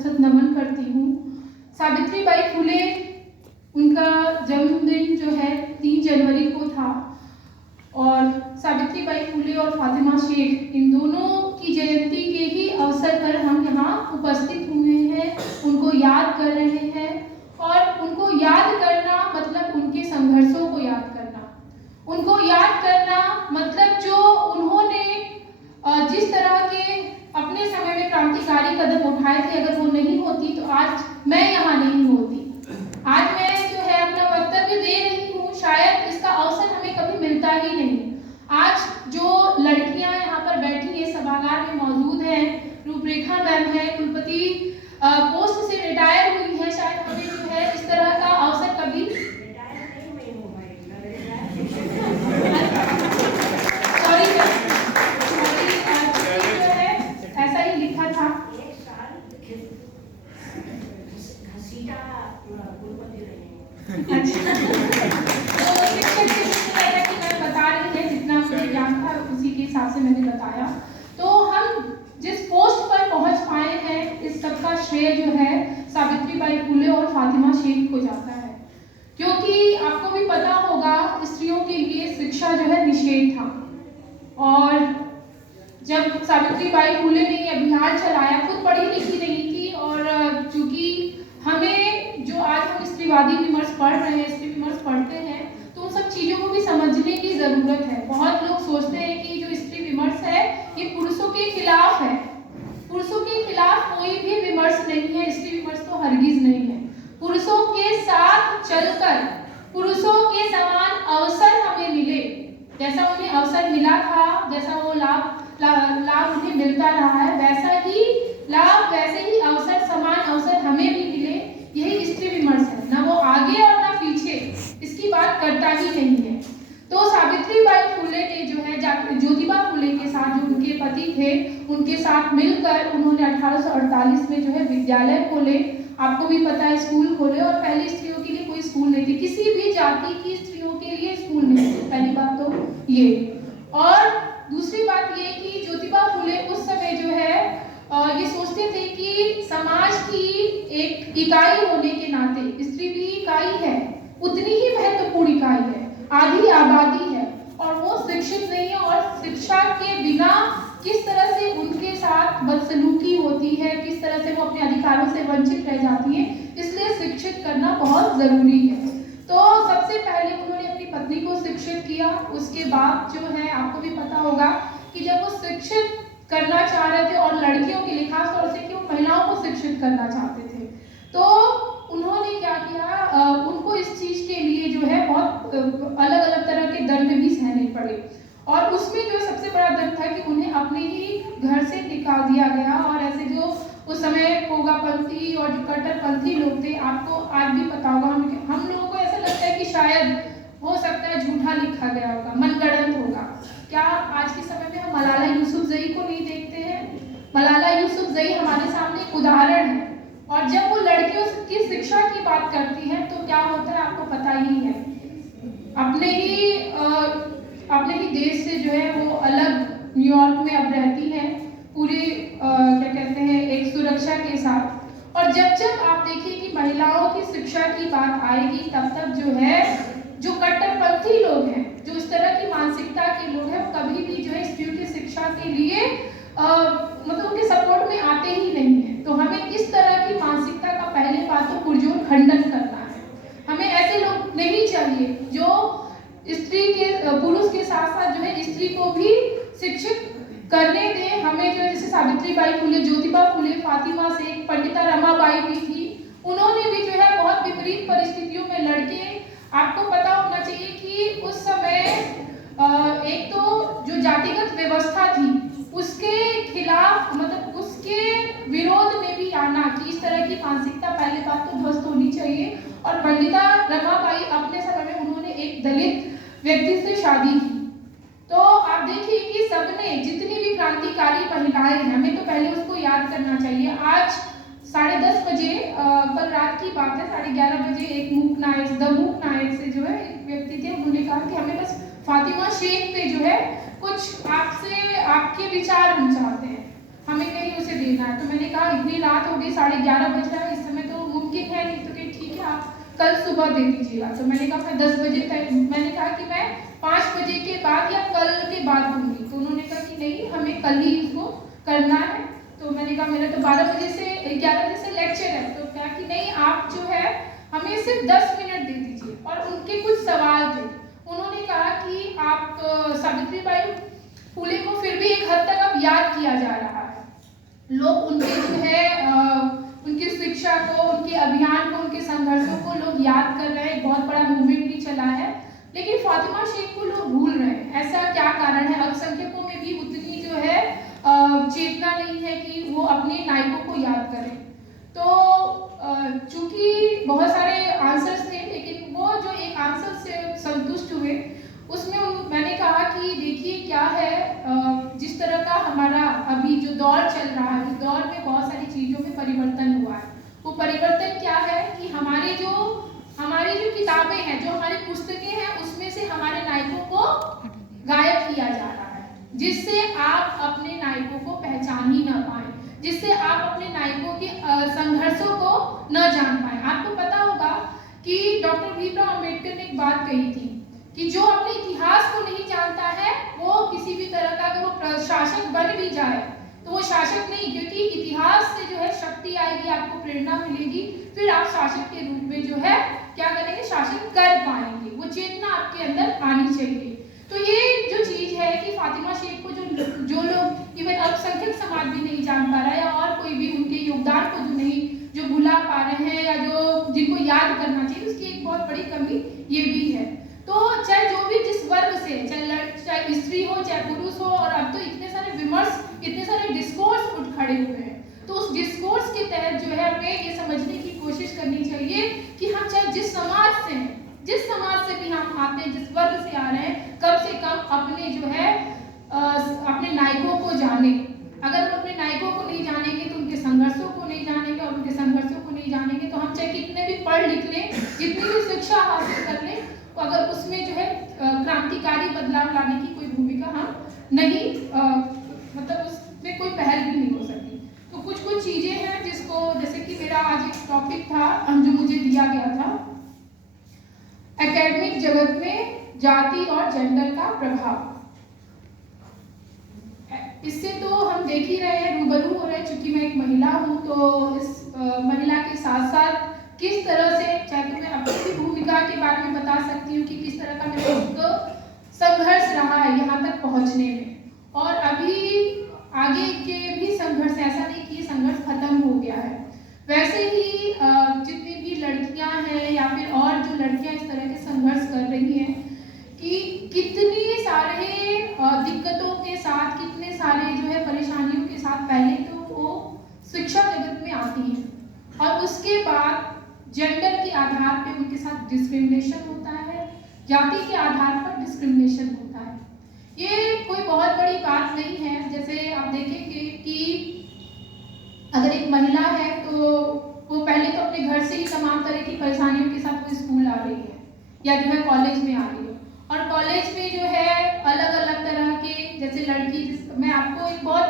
सशत नमन करती हूँ। सावित्रीबाई फुले, उनका जन्मदिन जो है 3 जनवरी को था और सावित्रीबाई फुले और फातिमा शेख, इन दोनों की जयंती के ही अवसर पर हम यहाँ उपस्थित हुए हैं, उनको याद कर रहे हैं। और उनको याद करना मतलब उनके संघर्षों को याद करना, उनको याद करना मतलब जो उन्होंने जिस तरह के अपने समय में क्रांतिकारी कदम उठाए थे, अगर वो नहीं होती तो आज मैं यहाँ नहीं होती। आज मैं जो है अपना वक्तव्य दे रही हूँ, शायद इसका अवसर हमें कभी मिलता ही नहीं। आज जो लड़कियां यहाँ पर बैठी है, सभागार में मौजूद हैं, रूपरेखा मैम है, कुलपति पोस्ट से रिटायर हुई है, शायद हमें जो है इस तरह का अवसर कभी ऐसा ही लिखा था। बता रही है जितना मुझे ज्ञान था उसी के हिसाब से मैंने बताया। तो हम जिस पोस्ट पर पहुंच पाए हैं, इस सब का श्रेय जो है सावित्रीबाई फुले और फातिमा शेख को जाता है, क्योंकि आपको भी पता होगा स्त्रियों के लिए शिक्षा जो है निषेध था। और जब सावित्रीबाई फुले ने ये अभियान चलाया, खुद पढ़ी लिखी नहीं थी और चूंकि हमें जो आज हम स्त्रीवादी विमर्श पढ़ रहे हैं, स्त्री विमर्श पढ़ते हैं, तो उन सब चीजों को भी समझने की जरूरत है। बहुत लोग सोचते हैं कि जो स्त्री विमर्श है ये पुरुषों के खिलाफ है। पुरुषों के खिलाफ कोई भी विमर्श नहीं है, स्त्री विमर्श तो हरगिज नहीं है। पुरुषों के साथ चलकर पुरुषों के समान अवसर हमें मिले, जैसा उन्हें अवसर मिला था, जैसा वो लाभ उन्हें मिलता रहा है, वैसा ही लाभ, वैसे ही अवसर, समान अवसर हमें भी मिले, यही स्त्री विमर्श है। ना वो आगे और ना पीछे, इसकी बात करता ही नहीं है। तो सावित्रीबाई फुले ने जो है ज्योतिबा फुले के साथ, जो उनके पति थे, उनके साथ मिलकर उन्होंने 1848 में जो है विद्यालय खोले। आपको भी पता है, स्कूल खोले। और पहले स्त्रियों के लिए कोई स्कूल नहीं थे, किसी भी जाति की स्त्रियों के लिए स्कूल नहीं थे। पहली बात तो ये। और दूसरी बात ये कि ज्योतिबा फुले उस समय जो है ये सोचते थे कि समाज की एक इकाई होने के नाते स्त्री भी इकाई है, उतनी ही महत्वपूर्ण इकाई है, आधी आबादी है, और वो शिक्षित नहीं है। और शिक्षा के बिना किस तरह से उनके साथ बदसलूकी होती है, किस तरह से वो अपने अधिकारों से वंचित रह जाती है, इसलिए शिक्षित करना बहुत जरूरी है। तो सबसे पहले उन्होंने अपनी पत्नी को शिक्षित किया। उसके बाद जो है आपको भी पता होगा कि जब वो शिक्षित करना चाह रहे थे, और लड़कियों के लिए खास तौर से कि वो महिलाओं को शिक्षित करना चाहते थे, तो उन्होंने क्या किया, उनको इस चीज के लिए जो है बहुत अलग अलग तरह के दंड भी सहने पड़े। और उसमें जो सबसे बड़ा दंड था कि उन्हें अपने ही घर से निकाल दिया गया। और ऐसे जो उस समय पोगापंथी और जो कट्टरपंथी लोग थे, आपको आज भी पता होगा, हम लोगों को ऐसा लगता है कि शायद हो सकता है झूठा लिखा गया होगा, मनगढ़ंत होगा। क्या आज के समय में हम मलाला यूसुफजई को नहीं देखते हैं? मलाला यूसुफजई हमारे सामने एक उदाहरण है। और जब वो लड़कियों की शिक्षा की बात करती है तो क्या होता है आपको पता ही है, अपने ही देश से जो है वो अलग न्यूयॉर्क में अब रहती है, पूरे क्या कहते हैं, एक सुरक्षा के साथ। और जब आप देखिए कि महिलाओं की शिक्षा की बात आएगी, तब जो है जो कट्टरपंथी लोग हैं, जो इस तरह की मानसिकता के लोग हैं, वो कभी भी जो है स्त्रियों की शिक्षा के लिए मतलब उनके सपोर्ट में आते ही नहीं है। तो हमें इस तरह की मानसिकता का पहले बात तो पुरजोर खंडन करना है। हमें ऐसे लोग नहीं चाहिए जो पुरुष के साथ साथ जो है स्त्री को भी शिक्षित करने दें। हमें जो जैसे सावित्रीबाई फुले, ज्योतिबा फुले, फातिमा शेख, पंडिता रमाबाई भी थी, उन्होंने भी जो है बहुत विपरीत परिस्थितियों में लड़के, आपको पता होना चाहिए कि उस समय एक तो जो जातिगत व्यवस्था थी उसके खिलाफ, मतलब उसके विरोध में भी आना कि इस तरह की मानसिकता पहले बात तो ध्वस्त होनी चाहिए। और पंडिता रमाबाई अपने समय में उन्होंने एक दलित व्यक्ति से शादी की। तो आप देखिए कि सबने, जितनी भी क्रांतिकारी महिलाएं हैं, हमें तो पहले उसको याद करना चाहिए। आज 10:30 बजे, कल रात की बात है, 11:30 बजे एक मूक नायक से जो है एक व्यक्ति थे, उन्होंने कहा कि हमें बस फातिमा शेख पे जो है कुछ आपसे, आपके विचार हम चाहते हैं, हमें कहीं उसे देना है। तो मैंने कहा इतनी रात हो गई, 11:30 बज रहा है, इस समय तो मुमकिन है नहीं। तो कि ठीक है, आप कल सुबह दे दीजिएगा। तो मैंने कहा मैं 10 बजे तक, मैंने कहा कि मैं 5 बजे के बाद या कल के बाद दूंगी। तो उन्होंने कहा कि नहीं, हमें कल ही इसको करना है। तो मैंने कहा मेरा तो 11 बजे से 11 बजे से लेक्चर है। तो कहा कि नहीं, आप जो है हमें सिर्फ 10 मिनट दे दीजिए। और उनके कुछ सवाल थे। उन्होंने कहा कि आप सावित्रीबाई फुले को फिर भी एक हद तक अब याद किया जा रहा है, लोग उनके जो है उनकी शिक्षा को, उनके अभियान को, उनके संघर्षों को लोग याद कर रहे हैं, बहुत बड़ा मूवमेंट भी चला है। लेकिन फातिमा शेख को लोग भूल रहे हैं, ऐसा क्या कारण है? अल्पसंख्यकों में भी उतनी जो है चेतना नहीं है कि वो अपने नायकों को याद करें। तो चूंकि बहुत सारे आंसर्स थे, लेकिन वो जो एक आंसर से संतुष्ट हुए, उसमें मैंने कहा कि देखिए क्या है, जिस तरह का हमारा अभी जो दौर चल रहा है, इस दौर में बहुत सारी चीज़ों में परिवर्तन हुआ है। वो परिवर्तन क्या है कि हमारी जो किताबें हैं, जो हमारी पुस्तकें हैं, उसमें से हमारे नायकों को गायब किया जा रहा है, जिससे आप अपने नायकों को पहचान ही ना पाए, जिससे आप अपने नायकों के संघर्षों को न जान पाए। आपको पता होगा कि डॉक्टर भीमराव अम्बेडकर ने एक बात कही थी कि जो अपने इतिहास को नहीं जानता है, वो किसी भी तरह का अगर वो शासक बन भी जाए तो वो शासक नहीं, क्योंकि इतिहास से जो है शक्ति आएगी, आपको प्रेरणा मिलेगी, फिर आप शासक के रूप में जो है क्या करेंगे, शासन कर पाएंगे। वो चेतना आपके अंदर आनी चाहिए। तो ये जो चीज है कि फातिमा शेख को जो लोग इवन अल्पसंख्यक समाज भी नहीं जान पा रहा है, या और कोई भी उनके योगदान को जो भुला पा रहे हैं, या जो जिनको याद करना चाहिए, उसकी एक बहुत बड़ी कमी ये भी है। तो चाहे जो भी जिस वर्ग से, चाहे स्त्री हो, चाहे पुरुष हो, और अब तो इतने सारे विमर्श, इतने सारे डिस्कोर्स उठ खड़े हुए हैं, तो उस डिस्कोर्स के तहत जो है हमें ये समझने की कोशिश करनी चाहिए कि हम चाहे जिस समाज से भी हम आते हैं, जिस वर्ग से आ रहे हैं, कम से कम अपने जो है अपने नायकों को जाने। अगर हम अपने नायकों को नहीं जानेंगे तो उनके संघर्षों को नहीं जानेंगे, और उनके संघर्षों को नहीं जानेंगे तो हम चाहे कितने भी पढ़ लिख लें, जितनी भी शिक्षा हासिल कर लें, तो अगर उसमें जो है क्रांतिकारी बदलाव लाने की कोई भूमिका हम नहीं मतलब उसमें कोई पहल भी नहीं हो सकती। तो कुछ चीजें हैं जिसको, जैसे कि मेरा आज एक टॉपिक था जो मुझे दिया गया था, एकेडमिक जगत में जाति और जेंडर का प्रभाव। इससे तो हम देख ही रहे हैं, रूबरू हो रहे हैं। चूंकि मैं एक महिला हूँ, तो इस महिला के साथ साथ किस तरह से, चाहे तो मैं अपनी भूमिका के बारे में बता सकती हूँ कि किस तरह का मेरा एक संघर्ष रहा है यहाँ तक पहुँचने में, और अभी आगे के भी संघर्ष, ऐसा नहीं कि ये संघर्ष खत्म हो गया है। वैसे ही जितनी भी लड़कियां हैं या फिर और जो लड़कियां इस तरह के संघर्ष कर रही हैं कि कितनी सारे दिक्कतों के साथ, कितने सारे जो है परेशानियों के साथ पहले तो वो शिक्षा जगत में आती हैं, और उसके बाद जेंडर के आधार पे उनके साथ डिस्क्रिमिनेशन होता है, जाति के आधार पर डिस्क्रिमिनेशन होता है। ये कोई बहुत बड़ी बात नहीं है। जैसे आप देखेंगे कि अगर एक महिला है तो वो पहले तो अपने घर से ही तमाम तरह की परेशानियों के साथ वो स्कूल आ रही है, या जो है कॉलेज में आ रही है, और कॉलेज में जो है अलग अलग तरह के, जैसे लड़की, मैं आपको एक बहुत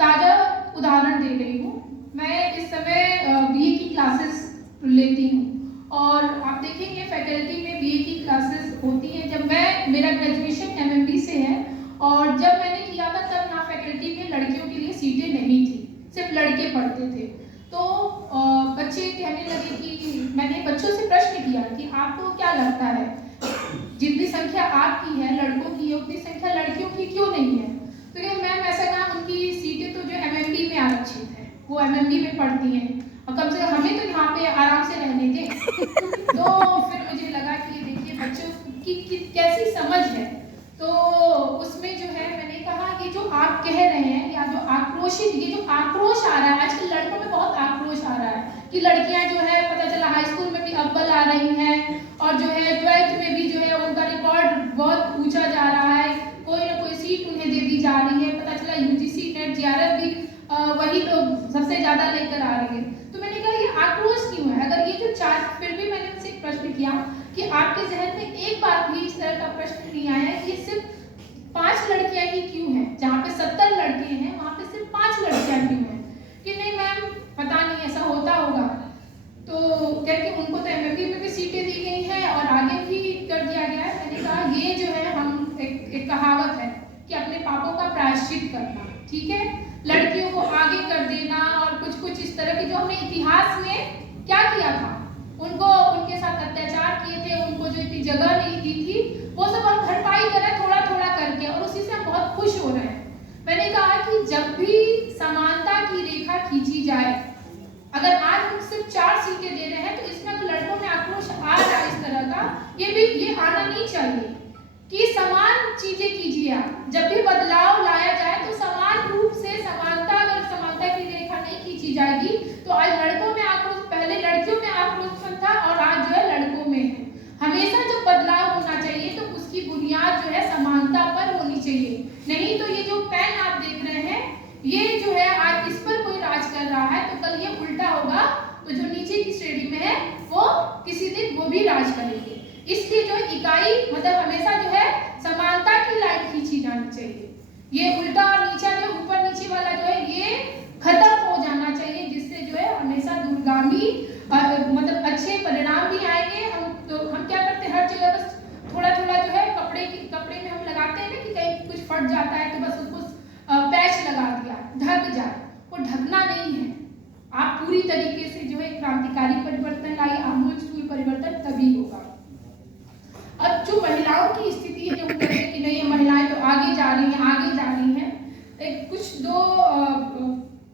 ताज़ा उदाहरण दे रही हूँ। मैं इस समय बीए की क्लासेस लेती हूँ, और आप देखेंगे फैकल्टी में बीए की क्लासेस होती हैं। जब मेरा ग्रेजुएशन एमएमबी से है, और जब मैंने किया था तब यहाँ फैकल्टी में लड़कियों के लिए सीटें नहीं थी, सिर्फ लड़के पढ़ते थे। तो बच्चे कहने लगे कि मैंने बच्चों से प्रश्न किया कि आपको क्या लगता है, जितनी संख्या आपकी है लड़कों की है, उतनी संख्या लड़कियों की क्यों नहीं है? तो क्या मैम ऐसा कहा, उनकी सीटें तो जो एमएमबी में आरक्षित है, वो एमएमबी में पढ़ती हैं, और कम से कम हमें तो यहाँ पे आराम से रहने दें। तो फिर मुझे लगा कि ये देखिए बच्चों की कैसी समझ है। तो उसमें जो है मैंने कहा कि जो आप कह रहे हैं, या जो आक्रोशित, ये जो आक्रोश आ रहा है आजकल लड़कों में, बहुत आक्रोश आ रहा है कि लड़कियां जो है पता चला हाई स्कूल में भी अव्वल आ रही हैं, और जो है 12th में भी जो है उनका रिकॉर्ड बहुत ऊंचा जा रहा है, कोई ना कोई सीट उन्हें दे दी जा रही है, पता चला यूजीसी नेट जेआरएफ भी वही लोग सबसे ज्यादा लेकर आ रही है। तो मैंने कहा ये आक्रोश क्यों है? अगर ये जो चार, फिर भी मैंने उनसे एक प्रश्न किया कि आपके जहन में एक बार भी इस तरह का प्रश्न नहीं आया कि सिर्फ 5 लड़कियां ही क्यों हैं? जहाँ पे 70 लड़के हैं वहाँ पे सिर्फ 5 लड़कियां प्रायश्चित करना, ठीक है, लड़कियों को आगे कर देना और कुछ कुछ इस तरह की जो हमने इतिहास में क्या किया था, उनको उनके साथ अत्याचार किए थे, उनको जो इतनी जगह नहीं दी थी, वो सब हम भरपाई करें थोड़ा थोड़ा करके, और उसी से हम बहुत खुश हो रहे हैं। मैंने कहा कि जब भी समानता की रेखा खींची जाए, अगर आज हम सिर्फ 4 सीटें दे रहे हैं तो इसमें तो लड़कों में आक्रोश आ रहा है इस तरह का, ये आना नहीं चाहिए कि समान चीजें कीजिए आप। जब भी बदलाव लाया जाए तो समान रूप से समानता, अगर समानता की रेखा नहीं खींची जाएगी तो आज लड़कों में आक्रोश, पहले लड़कियों में आक्रोश था और आज जो है लड़कों में है। हमेशा जब बदलाव होना चाहिए तो उसकी बुनियाद जो है समानता पर होनी चाहिए, नहीं तो ये जो पेन आप देख रहे हैं ये जो है आज इस पर कोई राज कर रहा है तो कल ये उल्टा होगा, तो जो नीचे की श्रेणी में है वो किसी दिन वो भी राज करेंगे। इसलिए जो इकाई मतलब हमेशा जो है समानता की लाइन खींची जानी चाहिए, ये उल्टा और नीचा जो ऊपर नीचे वाला जो है ये खत्म हो जाना चाहिए, जिससे जो है हमेशा दूरगामी मतलब अच्छे परिणाम भी आएंगे। हम क्या करते हैं, हर जगह बस थोड़ा थोड़ा जो है कपड़े में हम लगाते हैं ना कि कहीं कुछ फट जाता है तो बस उसको पैच लगा दिया, ढक जाए, वो ढकना नहीं है। आप पूरी तरीके से जो है क्रांतिकारी परिवर्तन लाइए, आमूल परिवर्तन तभी होगा। अब जो महिलाओं की स्थिति है, जो हम कहते हैं कि नहीं महिलाएं तो आगे जा रही हैं, एक कुछ दो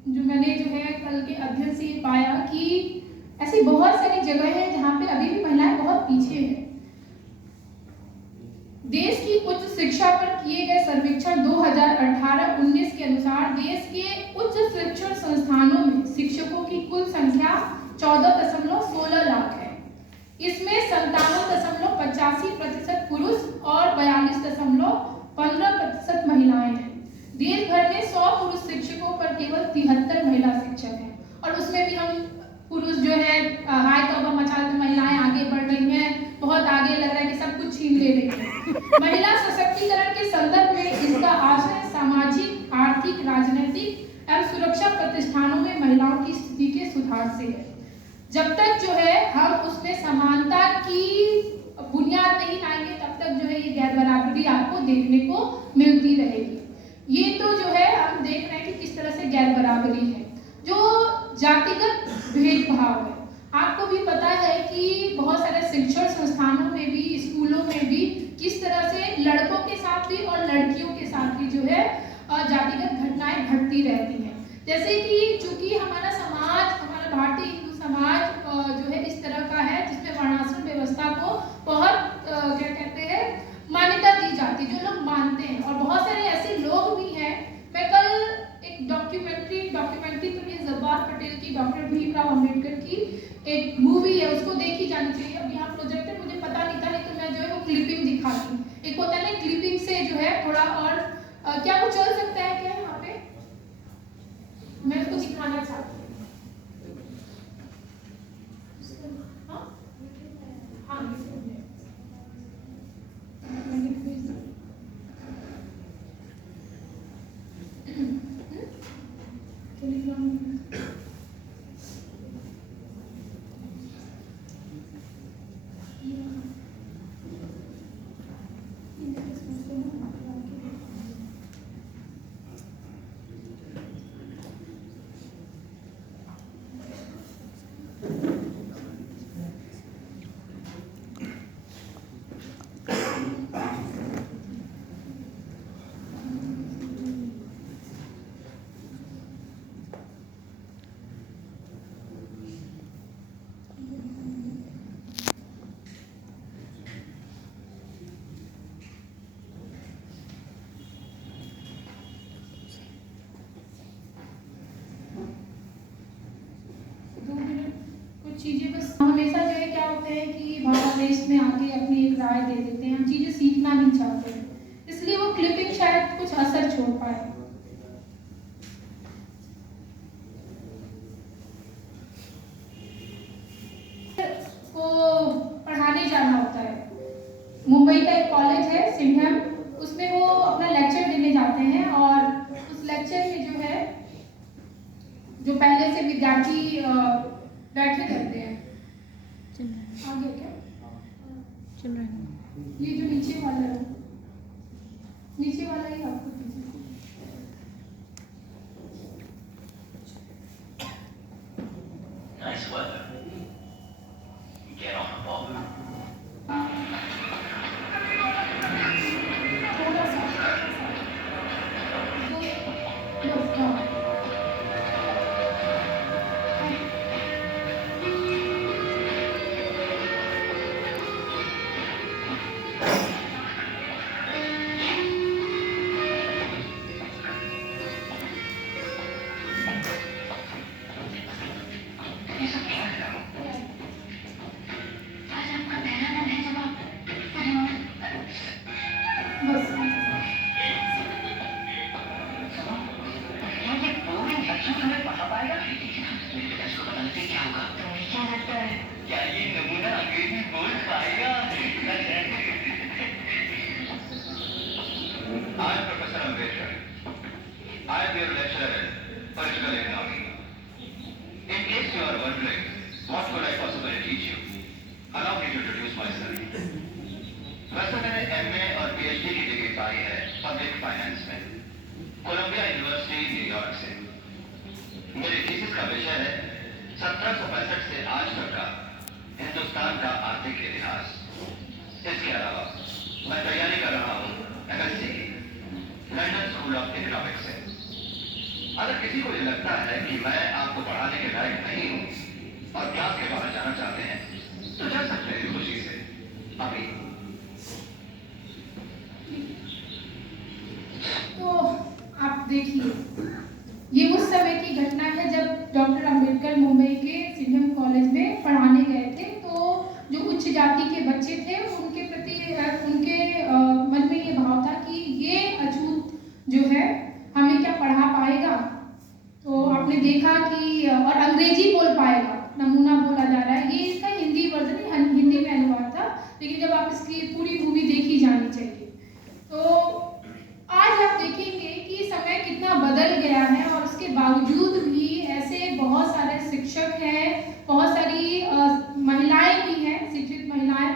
जो मैंने जो है कल के अध्ययन से ये पाया कि ऐसी बहुत सारी जगह है जहाँ पे अभी भी महिलाएं बहुत पीछे हैं। देश की उच्च शिक्षा पर किए गए सर्वेक्षण 2018-19 के अनुसार देश के उच्च शिक्षण संस्थानों में शिक्षकों की कुल संख्या 14.16 लाख है। इसमें 97.85% पुरुष और 42.15% महिलाएं हैं। देश भर में 100 पुरुष शिक्षकों पर केवल 73 महिला शिक्षक हैं, और उसमें भी हम पुरुष जो है हाय तौबा मचाते, महिलाएं आगे बढ़ रही हैं, बहुत आगे लग रहा है कि सब कुछ छीन ले रही है। महिला सशक्तिकरण के संदर्भ में इसका आशय सामाजिक, आर्थिक, राजनीतिक एवं सुरक्षा प्रतिष्ठानों में महिलाओं की स्थिति के सुधार से है। जब तक जो है हम उसमें समानता की बुनियाद नहीं लाएंगे तब तक जो है ये गैर बराबरी आपको देखने को मिलती रहेगी। ये तो जो है हम देख रहे हैं कि किस तरह से गैर बराबरी है। जो जातिगत भेदभाव है, आपको भी पता है कि बहुत सारे शिक्षण संस्थानों में भी, स्कूलों में भी किस तरह से लड़कों के साथ भी और लड़कियों के साथ भी जो है जातिगत घटनाएं घटती रहती हैं। जैसे कि चूंकि हमारा समाज, हमारा भारतीय हिंदू समाज जो है इस तरह का है जिसमें वर्णाश्रम व्यवस्था को बहुत क्या कहते हैं मान्यता दी जाती है, जो लोग मानते हैं, और बहुत सारे ऐसे लोग भी हैं। मैं कल एक डॉक्यूमेंट्री तो ये जब्बार पटेल की, डॉक्टर भीमराव अंबेडकर की एक मूवी है, उसको देखी जानी चाहिए। अब यहाँ प्रोजेक्टर मुझे पता नहीं था, नहीं तो मैं जो है वो क्लिपिंग दिखाती। एक होता है ना क्लिपिंग से जो है थोड़ा और क्या वो चल सकता है क्या यहाँ पे, मैं उसको दिखाना चाहती हूँ। चीजें बस हमेशा जो है क्या होते हैं कि बांग्लादेश में आके अपनी एक राय दे देते हैं, हम चीजें सीखना नहीं चाहते हैं, इसलिए वो क्लिपिंग शायद कुछ असर छोड़ पाए। को पढ़ाने जाना होता है, मुंबई का एक कॉलेज है सिंघम, उसमें वो अपना लेक्चर देने जाते हैं, और उस लेक्चर में जो है जो पहले से विद्यार्थी बैठे करते हैं, आगे क्या चल रहा है, ये जो नीचे वाला ही आपको nice weather. Get on a boat. थोड़ा सा बस हाँ बस मुझे पूरी बच्चों तुम्हें पढ़ा पाएगा? मेरे पिताजी को बताने से क्या होगा? क्या लगता है? क्या ये नमूना अंग्रेजी बोल पाएगा? I am Professor Ambedkar. I am your lecturer in political economy. In case you are wondering, what could I possibly teach you? Allow me to introduce myself. वैसे मैंने MA और PhD की डिग्री पाई है public finance में Colombia university New York से। मेरी thesis का विषय है 1765 से आज तक का हिंदुस्तान का आर्थिक इतिहास। इसके अलावा मैं तैयारी कर रहा हूँ MSc की लंदन स्कूल ऑफ इकोनॉमिक्स से। अगर किसी को ये लगता है कि मैं आपको पढ़ाने के लायक नहीं हूँ और क्लास के बाहर जाना चाहते हैं तो जा सकते हैं खुशी से। अभी तो आप देखिए ये उस समय की घटना है जब डॉक्टर अंबेडकर मुंबई के सिंघम कॉलेज में पढ़ाने गए थे। तो जो उच्च जाति के बच्चे थे उनके प्रति उनके मन में ये भाव था कि ये अछूत जो है हमें क्या पढ़ा पाएगा। तो आपने देखा कि और अंग्रेजी बोल पाएगा, नमूना बोला जा रहा है। ये इसका हिंदी वर्जन हिंदी में अनुवाद था, लेकिन जब आप इसकी पूरी मूवी देखी जानी चाहिए। तो आज आप देखेंगे कि समय कितना बदल गया है और उसके बावजूद भी ऐसे बहुत सारे शिक्षक हैं, बहुत सारी महिलाएं भी हैं, शिक्षित महिलाएं,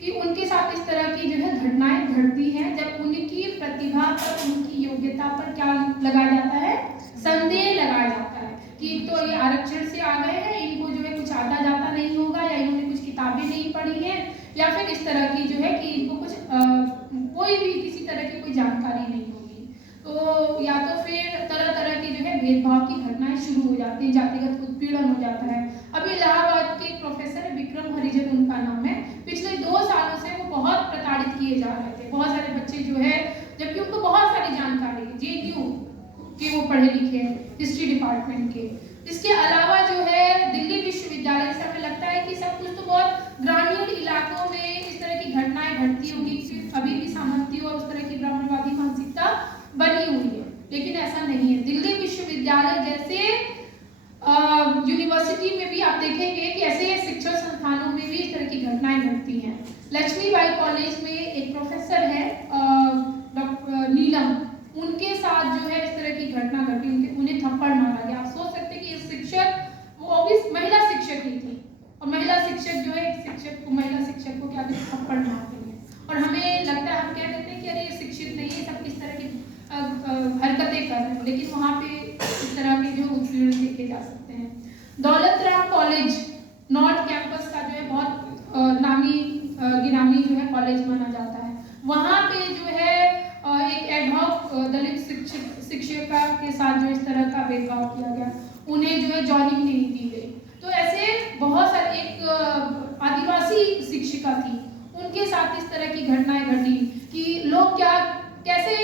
कि उनके साथ इस तरह की जो है घटनाएं घटती हैं जब उनकी प्रतिभा पर, उनकी योग्यता पर क्या लगाया जाता है, संदेह लगाया जाता है कि तो ये आरक्षण से आ गए हैं, इनको जो है कुछ आता जाता नहीं होगा, या इन्होंने कुछ किताबें नहीं पढ़ी हैं, या फिर इस तरह की जो है कि इनको कुछ कोई भी किसी तरह की कोई जानकारी नहीं होगी। तो या तो फिर तरह तरह की जो है भेदभाव की घटनाएं शुरू हो जाती हैं, जातिगत उत्पीड़न हो जाता है। अभी इलाहाबाद के एक प्रोफेसर है, विक्रम हरिजन उनका नाम है, पिछले 2 सालों से वो बहुत प्रताड़ित किए जा रहे थे। बहुत सारे बच्चे जो है, जबकि उनको बहुत सारी जानकारी है, JNU के वो पढ़े लिखे हैं, हिस्ट्री डिपार्टमेंट के। इसके अलावा जो है दिल्ली विश्वविद्यालय से हमें लगता है कि सब कुछ तो बहुत ग्रामीण इलाकों में इस तरह की घटनाएं घटती होगी, अभी भी सामंती और उस तरह की ब्राह्मणवादी मानसिकता बनी हुई है, लेकिन ऐसा नहीं है। दिल्ली विश्वविद्यालय जैसे यूनिवर्सिटी में भी आप देखेंगे कि ऐसे शिक्षण संस्थानों में भी इस तरह की घटनाएं घटती हैं। लक्ष्मीबाई कॉलेज में एक प्रोफेसर है नीलम, उनके साथ जो है इस तरह की घटना घटी, उन्हें थप्पड़ मारा गया। आप सोच सकते हैं कि शिक्षक, वो भी महिला शिक्षक ही थी, और महिला शिक्षक जो है एक शिक्षक को, महिला शिक्षक को क्या थप्पड़ मारते हैं। और हमें लगता है, हम क्या कहते हैं कि अरे शिक्षित नहीं है, सब इस तरह की हरकतें कर रहे हैं, लेकिन वहाँ पे इस तरह के जो उत्पीड़न देखे जा सकते हैं। Daulat Ram college north campus का जो है बहुत नामी गिरामी जो है कॉलेज माना जाता है। वहाँ पे जो है एक एडहॉक दलित शिक्षिका के साथ जो इस तरह का भेदभाव किया गया, उन्हें जो है जॉइनिंग नहीं दी गई। तो ऐसे बहुत सारे, एक आदिवासी शिक्षिका थी, उनके साथ इस तरह की घटनाएं घटी कि लोग कैसे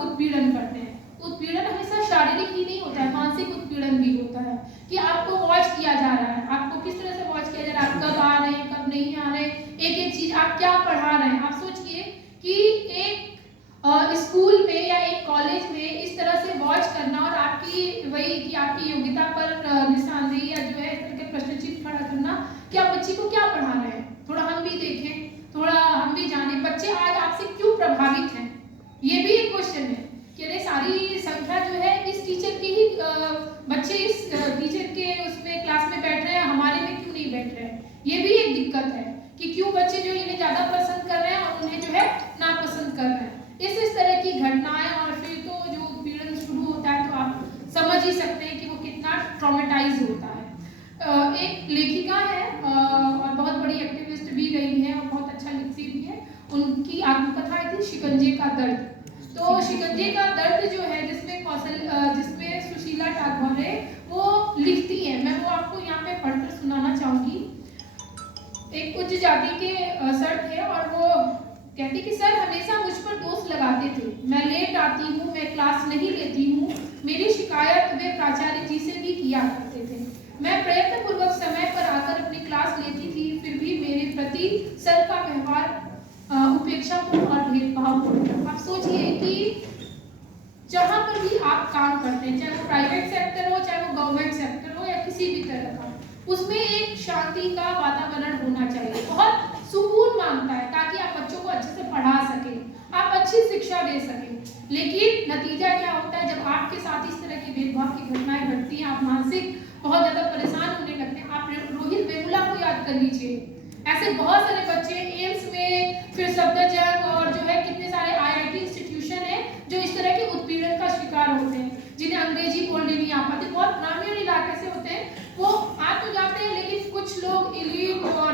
उत्पीड़न करते हैं। उत्पीड़न हमेशा शारीरिक ही नहीं होता है, मानसिक उत्पीड़न भी होता है कि आपको वॉच किया जा रहा है, आपको किस तरह से वॉच किया जा रहा है, आप कब आ रहे हैं, कब नहीं आ रहे, एक एक चीज आप क्या पढ़ा रहे हैं। आप सोचिए कि एक स्कूल में या एक कॉलेज में इस तरह से वॉच करना और आपकी वही कि आपकी योग्यता पर निशानदेही या जो है इस तरह के प्रश्न चिन्ह खड़ा करना कि आप बच्ची को क्या पढ़ा रहे हैं। थोड़ा हम भी देखें, थोड़ा हम भी जाने, बच्चे आज आपसे क्यों प्रभावित हैं, ये भी एक क्वेश्चन है कि अरे सारी संख्या जो है इस टीचर की ही, बच्चे इस टीचर के उसमें क्लास में बैठ रहे हैं, हमारे में क्यों नहीं बैठ रहे हैं। ये भी एक दिक्कत है कि क्यों बच्चे जो इन्हें ज्यादा पसंद कर रहे हैं और उन्हें जो है नापसंद कर रहे हैं। इस तरह की घटनाएं, और फिर तो जो उत्पीड़न शुरू होता है तो आप समझ ही सकते हैं कि वो कितना ट्रॉमेटाइज होता है। एक लेखिका है और बहुत बड़ी एक्टिविस्ट भी रही है और बहुत अच्छा लिखती भी है। उनकी आत्मकथा थी शिकंजे का दर्द। तो शिकंजे का दर्द जो है जिसमें सुशीला टागोरे वो लिखती है, मैं वो आपको यहाँ पे पढ़कर सुनाना चाहूँगी। एक उच्च जाति के सर थे और वो कहती कि सर हमेशा मुझ पर दोष लगाते थे, मैं लेट आती हूँ, मैं क्लास नहीं लेती हूँ। मेरी शिकायत वे प्राचार्य जी से भी किया करते थे। मैं प्रयत्नपूर्वक समय पर आकर अपनी क्लास लेती थी, फिर भी मेरे प्रति सर का व्यवहार उपेक्षापूर्ण और भेदभावपूर्ण। आप सोचिए कि जहाँ पर भी आप काम करते हैं, चाहे वो प्राइवेट सेक्टर हो, चाहे वो गवर्नमेंट सेक्टर हो या किसी भी तरह का, उसमें एक शांति का वातावरण होना चाहिए, बहुत सुकून मांगता है, ताकि आप बच्चों को अच्छे से पढ़ा सकें, आप अच्छी शिक्षा दे सकें। लेकिन नतीजा क्या होता है, जब आपके साथ इस तरह की भेदभाव की घटनाएं घटती हैं, आप मानसिक बहुत ज़्यादा परेशान होने लगते हैं। आप रोहित वेमुला को याद कर लीजिए, ऐसे बहुत सारे बच्चे एम्स में, फिर सफदरजंग और जो है कितने सारे IIT इंस्टीट्यूशन है जो इस तरह के उत्पीड़न का शिकार होते हैं, जिन्हें अंग्रेजी बोलने नहीं आ पाती, बहुत ग्रामीण इलाके से होते हैं, वो आ तो जाते हैं, लेकिन कुछ लोग इलीट और